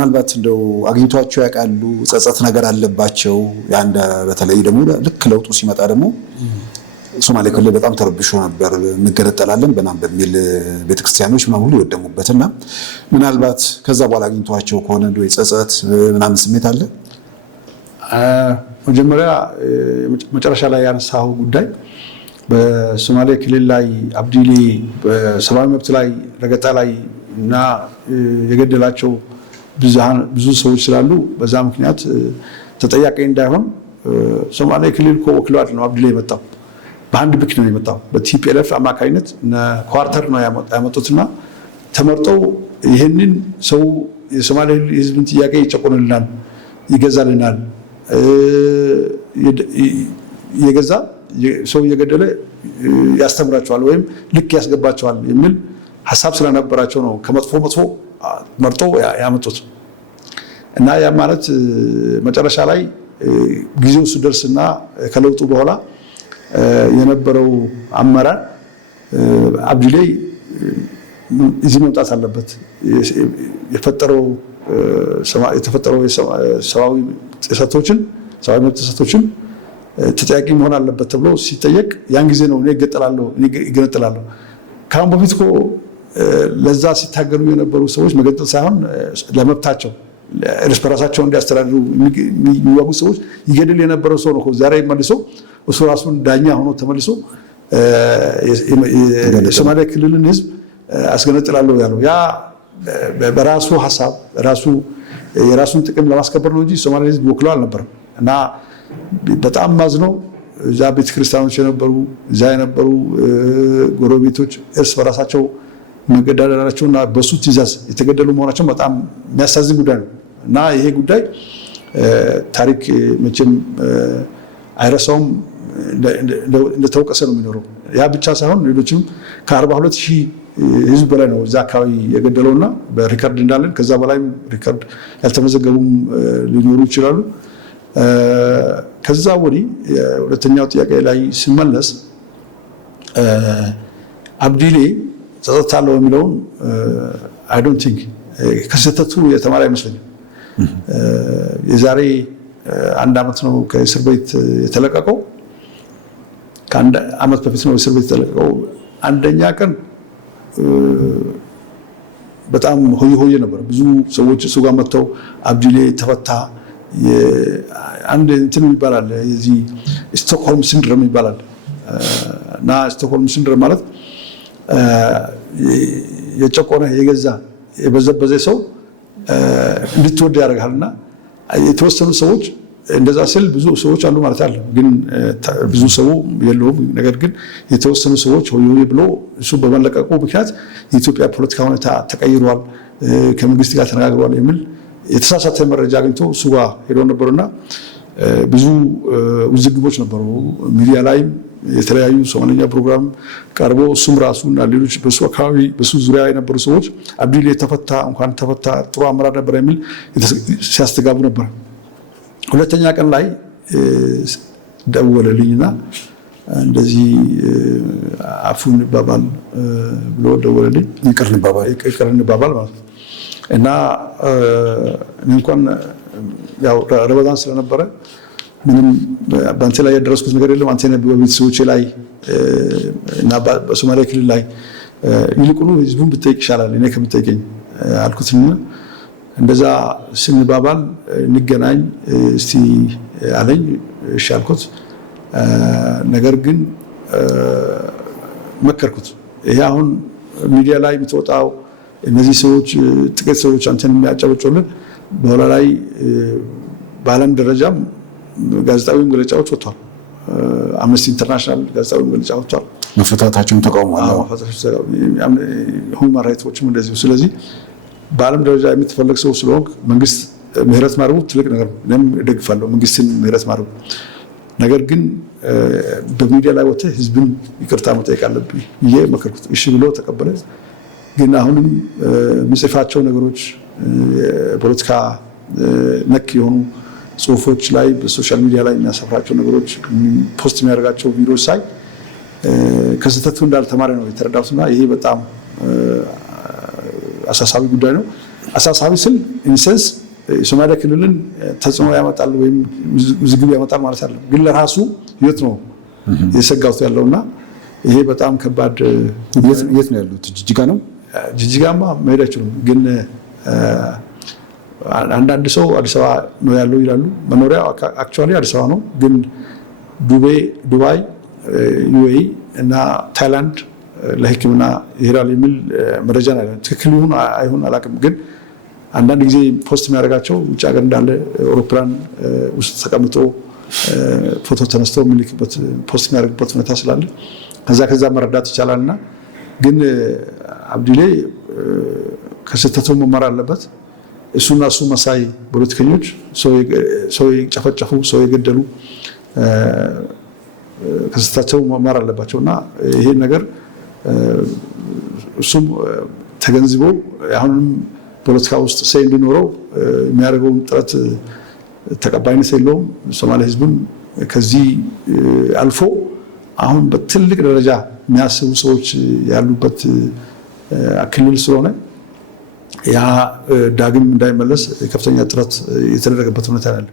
ምናልባት እንደው አግኝቷቸው ያውቃሉ? ጸጸት ነገር አለባቸው? ያንደ በተለይ ደግሞ ልክ ለውጡ ሲመጣ ደግሞ ሶማሌ ክልል በጣም ተረብሾ ነበር፣ እንገነጠላለን በሚል ቤተክርስቲያኖች ምናምን ሁሉ የወደሙበትና ምናልባት ከዛ በኋላ አግኝቷቸው ከሆነ እንደው የጸጸት ምናምን ስሜት አለ? መጀመሪያ መጨረሻ ላይ ያነሳው ጉዳይ በሶማሌ ክልል ላይ አብዲሌ በሰብአዊ መብት ላይ ረገጣ ላይ እና የገደላቸው ብዙ ሰዎች ስላሉ በዛ ምክንያት ተጠያቂ እንዳይሆን ሶማሌ ክልል ወክሎ አይደለም አብዲሌ የመጣው፣ በአንድ ብክ ነው የመጣው። በቲፒኤልኤፍ አማካይነት ኳርተር ነው ያመጡትና ተመርጠው ይህንን ሰው የሶማሌ ህዝብን ጥያቄ ይጨቆንልናል፣ ይገዛልናል፣ የገዛ ሰው እየገደለ ያስተምራቸዋል ወይም ልክ ያስገባቸዋል የሚል ሀሳብ ስለነበራቸው ነው ከመጥፎ መርጠው ያመጡት። እና ያ ማለት መጨረሻ ላይ ጊዜው ሲደርስና ከለውጡ በኋላ የነበረው አመራር አብዲሌ እዚህ መምጣት አለበት፣ የተፈጠረው ሰብአዊ መብት ጥሰቶችን ተጠያቂ መሆን አለበት ተብሎ ሲጠየቅ ያን ጊዜ ነው እኔ እገነጥላለሁ። ካሁን በፊት እኮ ለዛ ሲታገሉ የነበሩ ሰዎች መገንጠል ሳይሆን ለመብታቸው እርስ በራሳቸው እንዲያስተዳድሩ የሚዋጉ ሰዎች ይገድል የነበረው ሰው ነው ዛሬ መልሶ እሱ ራሱን ዳኛ ሆኖ ተመልሶ የሶማሊያ ክልልን ህዝብ አስገነጥላለሁ ያለው። ያ በራሱ ሀሳብ የራሱን ጥቅም ለማስከበር ነው እንጂ ሶማሊያ ህዝብ ወክሎ አልነበረም። እና በጣም ማዝነው እዛ ቤተክርስቲያኖች የነበሩ እዛ የነበሩ ጎረቤቶች እርስ በራሳቸው መገዳደላቸውና በሱ ትዕዛዝ የተገደሉ መሆናቸው በጣም የሚያሳዝን ጉዳይ ነው። እና ይሄ ጉዳይ ታሪክ መቼም አይረሳውም፣ እንደተወቀሰ ነው የሚኖረው። ያ ብቻ ሳይሆን ሌሎችም ከ42,000 ህዝብ በላይ ነው እዛ አካባቢ የገደለውና በሪከርድ እንዳለን ከዛ በላይም ሪከርድ ያልተመዘገቡም ሊኖሩ ይችላሉ። ከዛ ወዲህ ሁለተኛው ጥያቄ ላይ ሲመለስ አብዲሌ ጸጸት አለው የሚለውን አይ ዶንት ቲንክ ከስህተቱ የተማረ አይመስለኝም። የዛሬ 1 ዓመት ነው ከእስር ቤት የተለቀቀው። ከ1 ዓመት በፊት ነው እስር ቤት የተለቀቀው። አንደኛ ቀን በጣም ሆይ ነበር። ብዙ ሰዎች እሱ ጋር መጥተው አብዲሌ ተፈታ፣ አንድ እንትን ይባላል የዚህ ስቶክሆልም ሲንድሮም ይባላል። እና ስቶክሆልም ሲንድሮም ማለት የጨቆነ የገዛ የበዘበዘ ሰው እንድትወድ ያደርጋልና የተወሰኑ ሰዎች እንደዛ ስል ብዙ ሰዎች አሉ ማለት አለ፣ ግን ብዙ ሰው የለውም። ነገር ግን የተወሰኑ ሰዎች ሆይ ብሎ እሱ በመለቀቁ ምክንያት የኢትዮጵያ ፖለቲካ ሁኔታ ተቀይሯል፣ ከመንግስት ጋር ተነጋግሯል የሚል የተሳሳተ መረጃ አግኝቶ እሱ ጋር ሄደው ነበሩና ብዙ ውዝግቦች ነበሩ። ሚዲያ ላይ የተለያዩ ሶማሊኛ ፕሮግራም ቀርቦ እሱም ራሱና ሌሎች በሱ አካባቢ በሱ ዙሪያ የነበሩ ሰዎች አብዲሌ ተፈታ፣ እንኳን ተፈታ፣ ጥሩ አመራር ነበር የሚል ሲያስተጋቡ ነበር። ሁለተኛ ቀን ላይ ደወለልኝና እንደዚህ አፉን ይባባል ብሎ ደወለልኝ። ይቅር እንባባል ማለት ነው። እና እንኳን ያው ረመዳን ስለነበረ ምንም በአንተ ላይ ያደረስኩት ነገር የለም፣ አንተ በቤተሰቦቼ ላይ እና በሶማሌ ክልል ላይ ይልቁኑ ህዝቡን ብትጠይቅ ይሻላል እኔ ከምትጠይቀኝ አልኩትና እንደዛ ስንባባል እንገናኝ እስቲ አለኝ። እሺ አልኩት። ነገር ግን መከርኩት። ይሄ አሁን ሚዲያ ላይ የምትወጣው እነዚህ ሰዎች ጥቂት ሰዎች አንተን የሚያጨበጭቡልን በኋላ ላይ በዓለም ደረጃም ጋዜጣዊ መግለጫዎች ወጥቷል። አምነስቲ ኢንተርናሽናል ጋዜጣዊ መግለጫ ወጥቷል። መፈታታቸውን ተቃውሟል። ሁማን ራይትስ ዎችም እንደዚሁ። ስለዚህ በዓለም ደረጃ የምትፈለግ ሰው ስለሆንክ መንግስት ምህረት ማድረጉ ትልቅ ነገር ነው። እኔም እደግፋለሁ መንግስትን ምህረት ማድረጉ። ነገር ግን በሚዲያ ላይ ወጥተህ ህዝብን ይቅርታ መጠየቅ አለብህ ብዬ መከርኩት። እሺ ብሎ ተቀበለ። ግን አሁንም የሚጽፋቸው ነገሮች የፖለቲካ ነክ የሆኑ ጽሁፎች ላይ በሶሻል ሚዲያ ላይ የሚያሰፍራቸው ነገሮች፣ ፖስት የሚያደርጋቸው ቪዲዮዎች ሳይ ከስህተቱ እንዳልተማረ ነው የተረዳሁትና ይሄ በጣም አሳሳቢ ጉዳይ ነው። አሳሳቢ ስል ኢንሰንስ የሶማሊያ ክልልን ተጽዕኖ ያመጣል ወይም ውዝግብ ያመጣል ማለት አይደለም፣ ግን ለራሱ ህይወት ነው የሰጋው ያለውና ይሄ በጣም ከባድ። የት ነው ያሉት? ጅጅጋ ነው? ጅጅጋማ መሄድ አይችሉም፣ ግን አንዳንድ ሰው አዲስ አበባ ነው ያለው ይላሉ። መኖሪያው አክቹዋሊ አዲስ አበባ ነው፣ ግን ዱባይ፣ ዩኤኢ እና ታይላንድ ለሕክምና ይሄዳል የሚል መረጃ ነው ያለው። ትክክል ይሁን አይሁን አላውቅም፣ ግን አንዳንድ ጊዜ ፖስት የሚያደርጋቸው ውጭ ሀገር እንዳለ አውሮፕላን ውስጥ ተቀምጦ ፎቶ ተነስቶ የሚልክበት ፖስት የሚያደርግበት ሁኔታ ስላለ ከዛ መረዳት ይቻላልና፣ ግን አብዲሌ ከስህተቱ መማር አለበት። እሱና እሱ መሳይ ፖለቲከኞች ሰው የጨፈጨፉ ሰው የገደሉ ከስህተታቸው መማር አለባቸውና ይሄን ነገር እሱም ተገንዝቦ አሁንም ፖለቲካ ውስጥ ሰይ እንዲኖረው የሚያደርገውን ጥረት ተቀባይነት የለውም። ሶማሌ ህዝብም ከዚህ አልፎ አሁን በትልቅ ደረጃ የሚያስቡ ሰዎች ያሉበት ክልል ስለሆነ ያ ዳግም እንዳይመለስ ከፍተኛ ጥረት የተደረገበት ሁኔታ ያለ